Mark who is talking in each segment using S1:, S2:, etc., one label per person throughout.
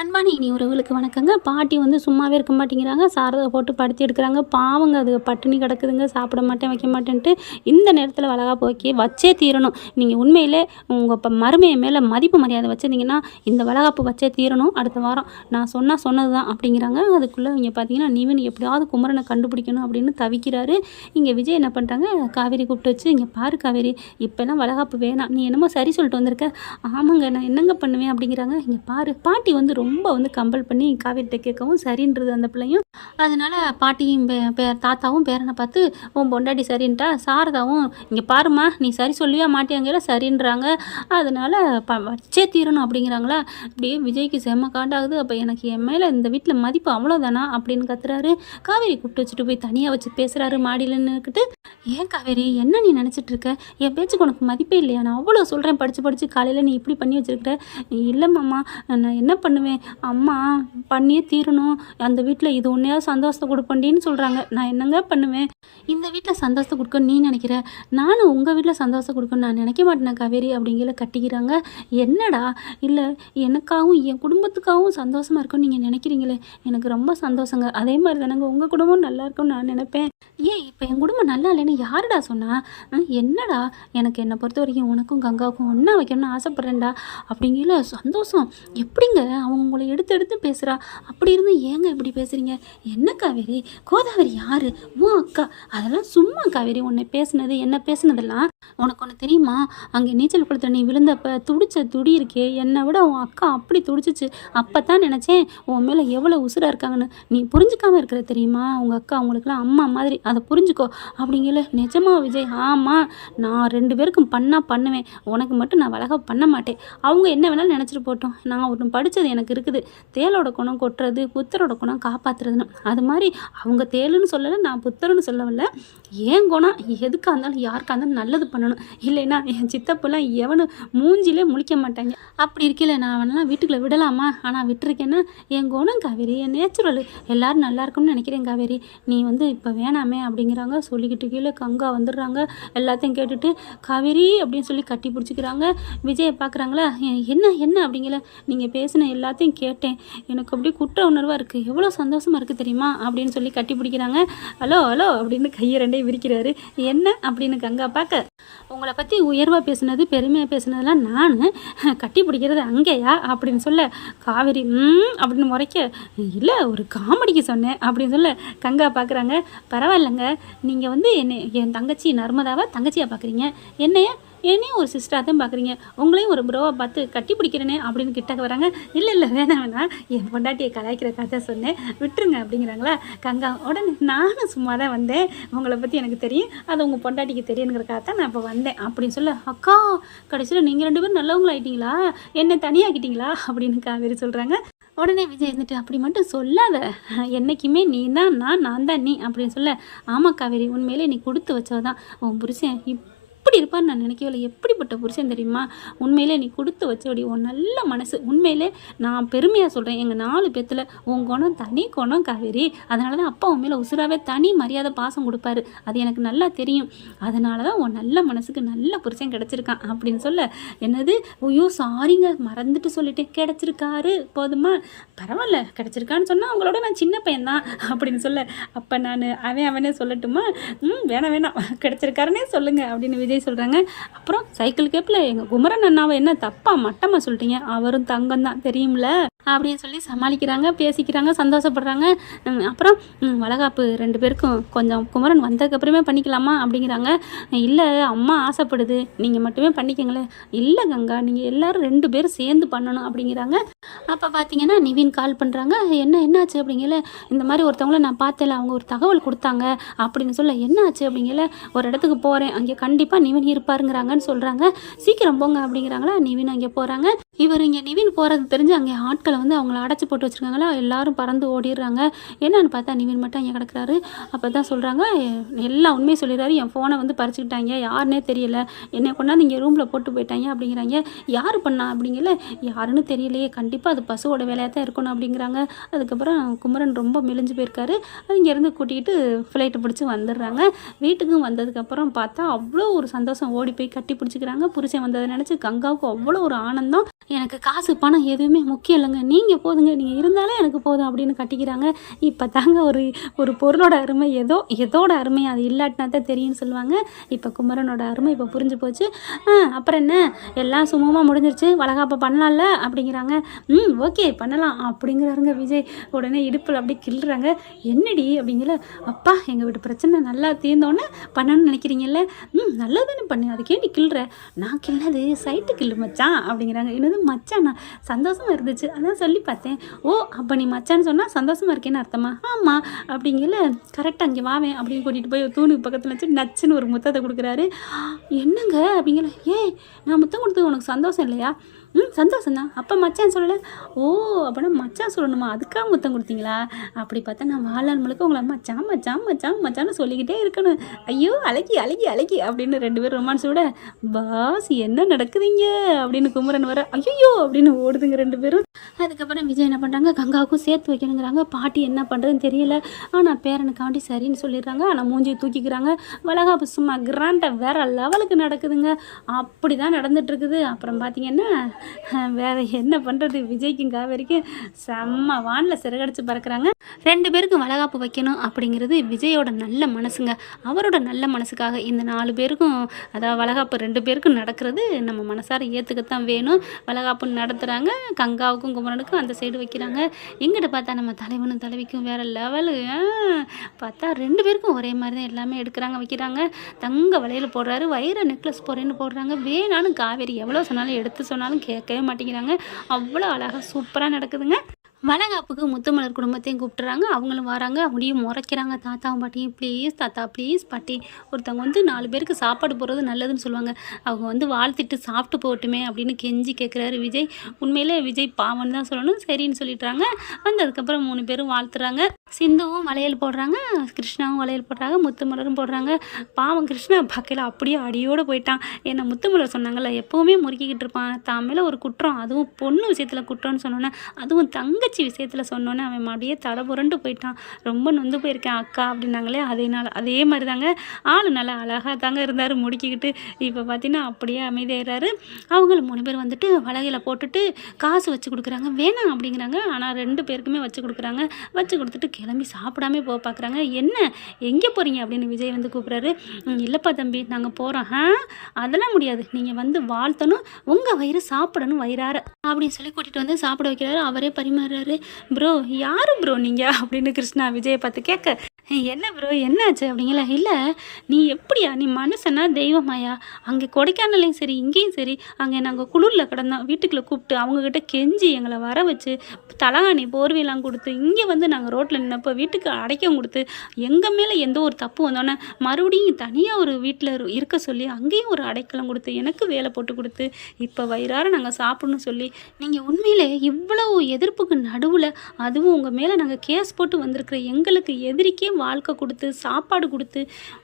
S1: அன்பான இனி உறவுகளுக்கு வணக்கங்க. பாட்டி வந்து சும்மாவே இருக்க மாட்டேங்கிறாங்க. சாரதை போட்டு படுத்தி எடுக்கிறாங்க. பாவங்க அது பட்டினி கிடக்குதுங்க. சாப்பிட மாட்டேன் வைக்க மாட்டேன்ட்டு இந்த நேரத்தில் வளகாப்பு போக்கி வச்சே தீரணும். நீங்கள் உண்மையிலே உங்கள் இப்போ மருமையை மேலே மதிப்பு மரியாதை வச்சுருந்தீங்கன்னா இந்த வளகாப்பு வச்சே தீரணும். அடுத்த வாரம் நான் சொன்னால் சொன்னது தான் அப்படிங்கிறாங்க. அதுக்குள்ளே இங்கே பார்த்தீங்கன்னா நிவின் எப்படியாவது குமரனை கண்டுபிடிக்கணும் அப்படின்னு தவிக்கிறாரு. இங்கே விஜய் என்ன பண்ணுறாங்க காவேரி கூப்பிட்டு வச்சு இங்கே பாரு காவேரி இப்போல்லாம் வளகாப்பு வேணாம். நீ என்னமோ சரி சொல்லிட்டு வந்திருக்க. ஆமாங்க நான் என்னங்க பண்ணுவேன்? அப்படிங்கிறாங்க. இங்கே பாரு பாட்டி வந்து ரொம்ப வந்து கம்பல் பண்ணி காவேரிட்ட கேட்கவும் சரின்றது அந்த பிள்ளையும். அதனால பாட்டியும் பே தாத்தாவும் பேரனை பார்த்து உன் பொண்டாட்டி சரின்ட்டா சாரதாவும் இங்கே பாரும்மா நீ சரி சொல்லியா மாட்டியாங்கல சரின்றாங்க. அதனால ப வச்சே தீரணும் அப்படிங்கிறாங்களா? இப்படியே விஜய்க்கு செம்ம காண்டாகுது. அப்போ எனக்கு என் மேலே இந்த வீட்டில் மதிப்பு அவ்வளோதானா அப்படின்னு கத்துறாரு. காவேரி கூப்பிட்டு வச்சுட்டு போய் தனியாக வச்சு பேசுகிறாரு மாடியில் நின்றுக்கிட்டு ஏன் காவேரி என்ன நீ நினச்சிட்டு இருக்க? என் பேச்சுக்கு உனக்கு மதிப்பே இல்லையா? நான் அவ்வளோ சொல்கிறேன் படித்து படித்து காலையில் நீ இப்படி பண்ணி வச்சிருக்கிற. இல்லை மாமா நான் என்ன பண்ணுவேன்? அம்மா பண்ணியே தீரணும். அந்த வீட்டில் இது ஒன்றையாவது சந்தோஷத்தை கொடுப்பண்டின்னு சொல்கிறாங்க நான் என்னங்க பண்ணுவேன்? இந்த வீட்டில் சந்தோஷத்தை கொடுக்க நீ நினைக்கிற? நானும் உங்கள் வீட்டில் சந்தோஷம் கொடுக்கணும்னு நான் நினைக்க மாட்டேன் காவேரி அப்படிங்கிற கட்டிக்கிறாங்க. என்னடா? இல்லை எனக்காகவும் என் குடும்பத்துக்காகவும் சந்தோஷமாக இருக்கும்னு நீங்கள் நினைக்கிறீங்களே. எனக்கு ரொம்ப சந்தோஷங்க. அதே மாதிரி தானங்க உங்கள் குடும்பம் நல்லா இருக்கும்னு நான் நினைப்பேன். ஏன் இப்போ என் குடும்பம் நல்லா இல்லைன்னு யாருடா சொன்னா? என்னடா? எனக்கு என்னை பொறுத்த வரைக்கும் உனக்கும் கங்காவுக்கும் ஒன்றா வைக்கணும்னு ஆசைப்பட்றேன்டா. அப்படிங்கிற சந்தோஷம். எப்படிங்க அவங்க உங்களை எடுத்து எடுத்து பேசுகிறா அப்படி இருந்து ஏங்க இப்படி பேசுகிறீங்க என்ன காவேரி? கோதாவரி யார்? உன் அக்கா. அதெல்லாம் சும்மா காவேரி உன்னை பேசுனது என்ன பேசுனதெல்லாம் உனக்கு ஒன்று தெரியுமா? அங்கே நீச்சல் குளத்தில் நீ விழுந்தப்ப துடிச்ச துடி இருக்கே. என்னை விட உன் அக்கா அப்படி துடிச்சிச்சு. அப்போ தான் நினச்சேன் உன் மேலே எவ்வளோ உசுராக இருக்காங்கன்னு. நீ புரிஞ்சுக்காம இருக்கிற தெரியுமா? உங்கள் அக்கா அவங்களுக்குலாம் அம்மா மாதிரி. அதை புரிஞ்சுக்கோ. அப்படிங்கல. நிஜமா விஜய்? ஆமாம் நான் ரெண்டு பேருக்கும் பண்ணால் பண்ணுவேன். உனக்கு மட்டும் நான் வழக பண்ண மாட்டேன். அவங்க என்ன வேணாலும் நினச்சிட்டு போட்டோம். நான் ஒன்று படித்தது எனக்கு இருக்குது. தேலோட குணம் கொட்டுறது புத்தரோட குணம் காப்பாற்றுறதுன்னு அது மாதிரி அவங்க தேலுன்னு சொல்லலை நான் புத்தர்னு சொல்லவில்லை. ஏன் குணம் எதுக்காக இருந்தாலும் யாருக்காக இருந்தாலும் நல்லது பண்ணணும். இல்லைன்னா என் சித்தப்பெல்லாம் எவனு மூஞ்சிலே முழிக்க மாட்டாங்க. அப்படி இருக்கல நான் அவனெல்லாம் வீட்டுக்குள்ளே விடலாமா? ஆனால் விட்டுருக்கேன்னா என் குணம் காவேரி என் நேச்சுரல் எல்லாரும் நல்லா இருக்கும்னு நினைக்கிறேன் காவேரி. நீ வந்து இப்போ வேணாமே அப்படிங்கிறாங்க. சொல்லிக்கிட்டு கீழே கங்கா வந்துடுறாங்க. எல்லாத்தையும் கேட்டுட்டு காவேரி அப்படின்னு சொல்லி கட்டி பிடிச்சிக்கிறாங்க. விஜயை பார்க்குறாங்களா என்ன என்ன? அப்படிங்கிற நீங்கள் பேசின எல்லா எல்லாத்தையும் கேட்டேன். எனக்கு அப்படியே குற்ற உணர்வாக இருக்குது எவ்வளோ சந்தோஷமாக இருக்குது தெரியுமா? அப்படின்னு சொல்லி கட்டி பிடிக்கிறாங்க. ஹலோ ஹலோ அப்படின்னு கையை ரெண்டையும் விரிக்கிறாரு. என்ன? அப்படின்னு கங்கா பார்க்க. உங்களை பற்றி உயர்வாக பேசுனது பெருமையாக பேசுனதெல்லாம் நான்? கட்டி பிடிக்கிறது அங்கேயா? அப்படின்னு சொல்ல. காவேரி ம் அப்படின்னு முறைக்க. இல்லை ஒரு காமெடிக்கு சொன்னேன் அப்படின்னு சொல்ல கங்கா பார்க்குறாங்க. பரவாயில்லைங்க. நீங்கள் வந்து என்னை என் தங்கச்சி நர்மதாவை தங்கச்சியாக பார்க்குறீங்க? என்னையா? என்னையும் ஒரு சிஸ்டராக தான் பார்க்குறீங்க உங்களையும் ஒரு ப்ரோவை பார்த்து கட்டி பிடிக்கிறேனே அப்படின்னு கிட்டக்க வராங்க. இல்லை இல்லை வேணாம் வேணாம். என் பொண்டாட்டியை கலாய்க்கிற கதை சொன்னேன். விட்டுருங்க அப்படிங்கிறாங்களா? கங்கா உடனே நானும் சும்மா தான் வந்தேன். உங்களை பற்றி எனக்கு தெரியும். அது உங்கள் பொண்டாட்டிக்கு தெரியுங்கிறக்காக தான் நான் இப்போ வந்தேன் அப்படின்னு சொல்ல அக்கா கடைசியில் நீங்கள் ரெண்டு பேரும் நல்லவங்களாயிட்டீங்களா என்னை தனியாக்கிட்டீங்களா? அப்படின்னு காவேரி சொல்கிறாங்க உடனே விஜய் இருந்துட்டு அப்படி மட்டும் சொல்லாத. என்றைக்குமே நீ தான் நான் நான் தான் நீ. அப்படின்னு சொல்ல ஆமாம் காவேரி உண்மையிலே நீ கொடுத்து வச்சவதான் உன் புருஷன் இப்படி இருப்பான்னு நான் நினைக்கவே இல்லை எப்படிப்பட்ட புருஷன் தெரியுமா? உண்மையிலே நீ கொடுத்து வச்சபடி உன் நல்ல மனசு. உண்மையிலே நான் பெருமையாக சொல்கிறேன் எங்கள் நாலு பேத்தில் உன் குணம் தனி குணம் காவேரி. அதனால தான் அப்பா உண்மையில் உசுராகவே உசுராவே தனி மரியாதை பாசம் கொடுப்பாரு. அது எனக்கு நல்லா தெரியும். அதனால தான் உன் நல்ல மனசுக்கு நல்ல புருஷன் கிடச்சிருக்கான் அப்படின்னு சொல்ல. என்னது? ஐயோ சாரிங்க மறந்துட்டு சொல்லிட்டேன். கிடச்சிருக்காரு. போதுமா? பரவாயில்ல. கிடச்சிருக்கான்னு சொன்னால் அவங்களோட நான் சின்ன பையன்தான் அப்படின்னு சொல்ல. அப்போ நான் அவன் அவனே சொல்லட்டுமா? ம் வேணாம் வேணாம். கிடச்சிருக்காருன்னே சொல்லுங்கள் அப்படின்னு விஜய் சொல்கிறாங்க அப்புறம் சைக்கிள் கேப்பில் எங்கள் குமரன் அண்ணாவை என்ன தப்பா மட்டமாக சொல்லிட்டீங்க? அவரும் தங்கம் தான் தெரியும்ல? அப்படின்னு சொல்லி சமாளிக்கிறாங்க பேசிக்கிறாங்க சந்தோஷப்படுறாங்க. அப்புறம் வளகாப்பு ரெண்டு பேருக்கும் கொஞ்சம் குமரன் வந்ததுக்கப்புறமே பண்ணிக்கலாமா? அப்படிங்கிறாங்க. இல்லை அம்மா ஆசைப்படுது. நீங்கள் மட்டுமே பண்ணிக்கங்களேன். இல்லை கங்கா நீங்கள் எல்லோரும் ரெண்டு பேரும் சேர்ந்து பண்ணணும் அப்படிங்கிறாங்க. அப்போ பார்த்தீங்கன்னா நிவின் கால் பண்ணுறாங்க என்ன என்னாச்சு அப்படிங்கல? இந்த மாதிரி ஒருத்தவங்கள நான் பார்த்தேல அவங்க ஒரு தகவல் கொடுத்தாங்க அப்படின்னு சொல்ல என்னாச்சு அப்படிங்கல? ஒரு இடத்துக்கு போகிறேன் அங்கே கண்டிப்பாக நிவின் இருப்பாருங்கிறாங்கன்னு சொல்கிறாங்க சீக்கிரம் போங்க அப்படிங்கிறாங்களா? நிவின் அங்கே போகிறாங்க இவர் இங்கே நிவின் போகிறது தெரிஞ்சு அங்கே ஆட்களை வந்து அவங்கள அடைச்சி போட்டு வச்சுருக்காங்களா? எல்லாரும் பறந்து ஓடிடுறாங்க. என்னன்னு பார்த்தா நிவின் மட்டும் அங்கே கிடக்குறாரு. அப்போ தான் சொல்கிறாங்க எல்லா உண்மையை சொல்லிடுறாரு. என் ஃபோனை வந்து பறிச்சுக்கிட்டாங்க. யாருன்னே தெரியல. என்னை கொண்டாந்து இங்கே ரூமில் போட்டு போயிட்டாங்க அப்படிங்கிறாங்க. யார் பண்ணா அப்படிங்கல? யாருன்னு தெரியலையே. கண்டிப்பாக அது பசுவோட வேலையாக தான் இருக்கணும் அப்படிங்கிறாங்க. அதுக்கப்புறம் குமரன் ரொம்ப மெலிஞ்சு போயிருக்காரு. இங்கேருந்து கூட்டிகிட்டு ஃப்ளைட்டை பிடிச்சி வந்துடுறாங்க. வீட்டுக்கும் வந்ததுக்கப்புறம் பார்த்தா அவ்வளோ ஒரு சந்தோஷம். ஓடி போய் கட்டி பிடிச்சிக்கிறாங்க. புருஷன் வந்ததை நினச்சி கங்காவுக்கு அவ்வளோ ஒரு ஆனந்தம். எனக்கு காசு பணம் எதுவுமே முக்கியம் இல்லைங்க. நீங்கள் போதுங்க. நீங்கள் இருந்தாலே எனக்கு போதும் அப்படின்னு கட்டிக்கிறாங்க. இப்போ தாங்க ஒரு ஒரு பொருளோட அருமை ஏதோ எதோட அருமை. அது இல்லாட்டினா தான் தெரியும்னு சொல்லுவாங்க. இப்போ குமரனோட அருமை இப்போ புரிஞ்சு போச்சு. அப்புறம் என்ன? எல்லாம் சுமூகமாக முடிஞ்சிருச்சு. வளகாப்ப பண்ணலாம்ல? அப்படிங்கிறாங்க. ம் ஓகே பண்ணலாம். அப்படிங்கிறாருங்க விஜய். உடனே இடுப்பில் அப்படியே கிள்ளுறாங்க. என்னடி அப்படிங்கல. அப்பா எங்கள் வீட்டு பிரச்சனை நல்லா தீர்ந்தோன்னே பண்ணணும்னு நினைக்கிறீங்கல்ல? ம் நல்லதானே பண்ணு. அதுக்கேண்டி கிள்ளுற நான் கிள்ளது சைட்டு கிள்ளு மச்சான் அப்படிங்கிறாங்க. என்னது மச்சானா? சந்தோஷமா இருந்துச்சு. அதான் சொல்லி பார்த்தேன். ஓ அப்போ நீ மச்சான்னு சொன்னால் சந்தோஷமாக இருக்கேன்னு அர்த்தமா? ஆமாம் அப்படிங்கல கரெக்டாக அங்கே வாவேன் அப்படின்னு கூட்டிகிட்டு போய் தூணுக்கு பக்கத்தில் வச்சு நச்சுன்னு ஒரு முத்தத்தை கொடுக்குறாரு. என்னங்க? அப்படிங்கல ஏய் நான் முத்தம் கொடுத்தது உனக்கு சந்தோஷம் இல்லையா? ம் சந்தோஷம் தான் அப்போ மச்சான் சொல்லலை ஓ அப்படின்னா மச்சான் சொல்லணுமா? அதுக்காக முத்தம் கொடுத்தீங்களா? அப்படி பார்த்தா நான் வாழ்நாள் முழுக்க உங்களை மச்சான் மச்சான் மச்சான் மச்சான்னு சொல்லிக்கிட்டே இருக்கணும். ஐயோ அழகி அழகி அழகி அப்படின்னு ரெண்டு பேரும் ரொமான்ஸ் விட பாஸ் என்ன நடக்குதுங்க? அப்படின்னு குமரன் வர ஐயோ அப்படின்னு ஓடுதுங்க ரெண்டு பேரும். அதுக்கப்புறம் விஜய் என்ன பண்ணுறாங்க கங்காவுக்கும் சேர்த்து வைக்கணுங்கிறாங்க. பாட்டி என்ன பண்ணுறதுன்னு தெரியல. ஆனால் பேரனுக்காண்டி சரின்னு சொல்லிடுறாங்க. ஆனால் மூஞ்சியை தூக்கிக்கிறாங்க. வளகாப்பு சும்மா கிராண்டாக வேற லெவலுக்கு நடக்குதுங்க. அப்படி தான் நடந்துட்டு இருக்குது. அப்புறம் பார்த்தீங்கன்னா வேறு என்ன பண்ணுறது விஜய்க்கும் காவேரிக்கும் செம்ம வானில் சிறகடிச்சு பறக்கிறாங்க. ரெண்டு பேருக்கும் வளகாப்பு வைக்கணும் அப்படிங்கிறது விஜயோட நல்ல மனசுங்க. அவரோட நல்ல மனசுக்காக இந்த நாலு பேருக்கும் அதாவது வளகாப்பு ரெண்டு பேருக்கும் நடக்கிறது நம்ம மனசார ஏற்றுக்கத்தான் வேணும். வளகாப்பு நடத்துகிறாங்க கங்காவுக்கும் குமரனுக்கும் அந்த சைடு வைக்கிறாங்க. எங்கிட்ட பார்த்தா நம்ம தலைவனும் தலைவிக்கும் வேறு லெவலு பார்த்தா ரெண்டு பேருக்கும் ஒரே மாதிரி தான் எல்லாமே எடுக்கிறாங்க வைக்கிறாங்க. தங்க வளையல் போடுறாரு வைர நெக்லஸ் போடுறேன்னு போடுறாங்க. வேணாலும் காவேரி எவ்வளோ சொன்னாலும் எடுத்து சொன்னாலும் கேட்கவே மாட்டேங்கிறாங்க. அவ்வளோ அழகாக சூப்பராக நடக்குதுங்க. வளகாப்புக்கு முத்துமலர் குடும்பத்தையும் கூப்பிட்டுறாங்க. அவங்களும் வராங்க. அவங்களையும் முறைக்கிறாங்க. தாத்தாவும் பாட்டியும் ப்ளீஸ் தாத்தா ப்ளீஸ் பாட்டி. ஒருத்தவங்க வந்து நாலு பேருக்கு சாப்பாடு போடுறது நல்லதுன்னு சொல்லுவாங்க. அவங்க வந்து வாழ்த்திட்டு சாப்பிட்டு போகட்டுமே அப்படின்னு கெஞ்சி கேட்குறாரு விஜய். உண்மையிலே விஜய் பாவன் தான் சொல்லணும். சரின்னு சொல்லிடுறாங்க வந்ததுக்கப்புறம் மூணு பேரும் வாழ்த்துறாங்க. சிந்துவும் வளையல் போடுறாங்க. கிருஷ்ணாவும் வளையல் போடுறாங்க. முத்துமலரும் போடுறாங்க. பாவம் கிருஷ்ணா பார்க்கல அப்படியே அடியோடு போயிட்டான். ஏன்னா முத்துமலர் சொன்னாங்கல்ல எப்போவுமே முறுக்கிக்கிட்டு இருப்பான். தான் மேலே ஒரு குற்றம் அதுவும் பொண்ணு விஷயத்தில் குற்றம்னு சொன்னோன்னே அதுவும் தங்கச்சி விஷயத்தில் சொன்னோன்னே அவன் அப்படியே தலை புரண்டு போயிட்டான். ரொம்ப நொந்து போயிருக்கேன் அக்கா அப்படின்னாங்களே அதேனால அதே மாதிரி தாங்க ஆள் நல்லா அழகாக தாங்க இருந்தார் முடிக்கிக்கிட்டு. இப்போ பார்த்தீங்கன்னா அப்படியே அமைதியாகிறாரு அவங்களும் மூணு பேர் வந்துட்டு வலகையில் போட்டுட்டு காசு வச்சு கொடுக்குறாங்க. வேணாம் அப்படிங்கிறாங்க. ஆனால் ரெண்டு பேருக்குமே வச்சு கொடுக்குறாங்க. வச்சு கொடுத்துட்டு கிளம்பி சாப்பிடாம போக பார்க்குறாங்க என்ன? எங்கே போகிறீங்க அப்படின்னு விஜய் வந்து கூப்பிட்றாரு. இல்லைப்பா தம்பி நாங்கள் போகிறோம் ஆ? அதெல்லாம் முடியாது. நீங்கள் வந்து வாழ்த்தணும். உங்கள் வயிறு சாப்பிடணும் வயிறார. அப்படின்னு சொல்லி கூட்டிகிட்டு வந்து சாப்பிட வைக்கிறாரு. அவரே பரிமாறுறாரு ப்ரோ யார் ப்ரோ நீங்கள் அப்படின்னு கிருஷ்ணா விஜயை பார்த்து கேட்க என்ன ப்ரோ என்னாச்சு? அப்படிங்களா? இல்லை நீ எப்படியா? நீ மனுஷனா தெய்வமாயா? அங்கே கொடைக்கானலையும் சரி இங்கேயும் சரி அங்கே நாங்கள் குளிரில் கிடந்தோம். வீட்டுக்குள்ளே கூப்பிட்டு அவங்கக்கிட்ட கெஞ்சி எங்களை வர வச்சு தலகாணி போர்வையெல்லாம் கொடுத்து இங்கே வந்து நாங்கள் ரோட்டில் நின்னப்போ வீட்டுக்கு அடைக்கம் கொடுத்து எங்கள் மேலே எந்த ஒரு தப்பு வந்தோன்னே மறுபடியும் தனியாக ஒரு வீட்டில் இருக்க சொல்லி அங்கேயும் ஒரு அடைக்கலம் கொடுத்து எனக்கு வேலை போட்டு கொடுத்து இப்போ வயிறார நாங்கள் சாப்பிடணும் சொல்லி நீங்கள் உண்மையிலே இவ்வளோ எதிர்ப்புக்கு நடுவில் அதுவும் உங்கள் மேலே நாங்கள் கேஸ் போட்டு வந்திருக்கிற எங்களுக்கு எதிரிக்கே வாழ்க்கை கொடுத்து சாப்பாடு கொடுத்து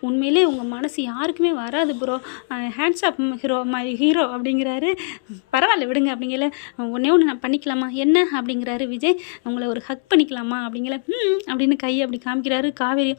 S1: உண்மையிலே உங்கள் மனசு யாருக்குமே வராது bro hands off hero my hero அப்படிங்கிறாரு. பரவாயில்ல விடுங்க அப்படிங்கல. ஒன்றே ஒன்று நான் பண்ணிக்கலாமா? என்ன? அப்படிங்கிறாரு விஜய். உங்களை ஒரு ஹக் பண்ணிக்கலாமா? அப்படிங்கிற ம் அப்படின்னு கையை அப்படி காமிக்கிறாரு. காவேரி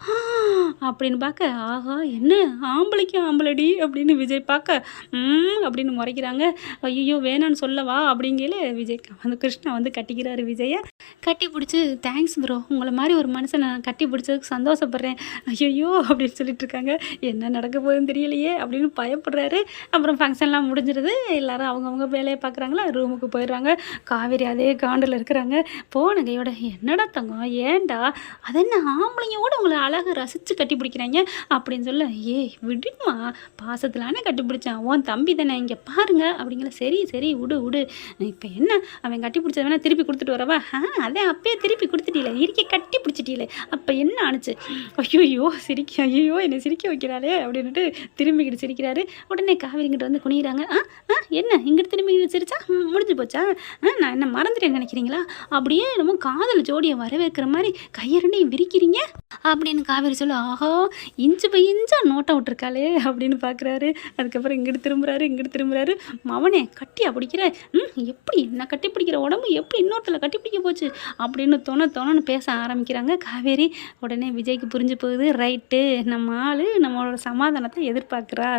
S1: அப்படின்னு பார்க்க ஆஹா என்ன? ஆம்பளைக்கு ஆம்பளடி? அப்படின்னு விஜய் பார்க்க ம் அப்படின்னு முறைக்கிறாங்க. ஐயோ வேணான்னு சொல்லவா? அப்படிங்கல விஜய் வந்து கிருஷ்ணா வந்து கட்டிக்கிறாரு விஜயை. கட்டி பிடிச்சி தேங்க்ஸ் ப்ரோ உங்களை மாதிரி ஒரு மனுஷனை நான் கட்டி பிடிச்சதுக்கு சந்தோஷப்படுறேன் ஐயோ அப்படின்னு சொல்லிட்டு இருக்காங்க. என்ன நடக்க போகுதுன்னு தெரியலையே அப்படின்னு பயப்படுறாரு. அப்புறம் ஃபங்க்ஷன்லாம் முடிஞ்சிருது. எல்லாரும் அவங்கவுங்க வேலையை பார்க்குறாங்களா? ரூமுக்கு போயிடுறாங்க. காவேரி அதே காண்டில் இருக்கிறாங்க. போன கையோட என்னடா தங்கம்? ஏன்டா? அது என்ன ஆம்பளையோட உங்களை அழகாக ரசித்து கட்டி பிடிக்கிறாங்க? அப்படின்னு சொல்ல ஏய் விடுமா? பாசத்திலானே கட்டி பிடிச்சான். உன் தம்பி தானே இங்கே பாருங்க. அப்படிங்கிற சரி சரி விடு விடு. இப்போ என்ன? அவன் கட்டி பிடிச்சத வேணா திருப்பி கொடுத்துட்டு வரவா? ஆ அதான் அப்பயே திருப்பி கொடுத்துட்டீல. இருக்க கட்டி பிடிச்சிட்டீல. அப்போ என்ன ஆணுச்சு ஐயோ சிரிக்க ஐயோ என்னை சிரிக்க வைக்கிறாளே அப்படின்ட்டு திரும்பிக்கிட்டு சிரிக்கிறாரு. உடனே காவேரிங்கிட்ட வந்து குனிகிறாங்க ஆ ஆ என்ன? இங்கிட்டு திரும்பி சிரிச்சா? முடிஞ்சு போச்சா? ஆ நான் என்ன மறந்துட்டேன்னு நினைக்கிறீங்களா? அப்படியே நம்ம காதல் ஜோடியை வரவேற்கிற மாதிரி கையரண்டையும் விரிக்கிறீங்க? அப்படின்னு காவேரி சொல்ல ஆஹா இஞ்சு பை இஞ்சா நோட்டை விட்டுருக்காளே அப்படின்னு பார்க்குறாரு அதுக்கப்புறம் இங்கிட்டு திரும்புறாரு இங்கிட்டு திரும்புறாரு. மவனே கட்டியா பிடிக்கிற? ம் எப்படி நான் கட்டி பிடிக்கிற? உடம்பு எப்படி இன்னொருத்தில் கட்டி பிடிக்க போச்சு? அப்படின்னு தோண தோணன்னு பேச ஆரம்பிக்கிறாங்க காவேரி. உடனே விஜய்க்கு புரிஞ்சு போகுது. ரைட்டு நம்ம ஆள் நம்மளோட சமாதானத்தை எதிர்பார்க்குறா.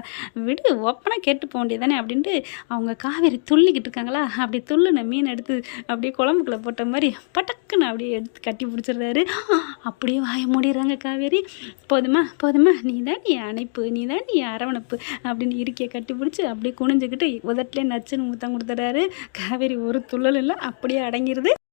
S1: விடு ஒப்பனை கேட்டு போக வேண்டியதானே அப்படின்ட்டு அவங்க காவேரி துள்ளிக்கிட்டு இருக்காங்களா? அப்படி துள்ளுன மீன் எடுத்து அப்படியே குழம்புக்குள்ளே போட்ட மாதிரி பட்டக்குன்னு அப்படியே எடுத்து கட்டி பிடிச்சிடுறாரு அப்படியே வாய மூடிடுறாங்க காவேரி. போதுமா போதுமா நீ தான் நீ அணைப்பு நீ தான் நீ அரவணைப்பு அப்படின்னு இருக்கையை கட்டி பிடிச்சி அப்படியே குனிஞ்சுக்கிட்டு உதட்டிலே நச்சுன்னு முத்தம் கொடுத்துட்றாரு. காவேரி ஒரு துள்ளல் இல்லை அப்படியே அடங்கிடுது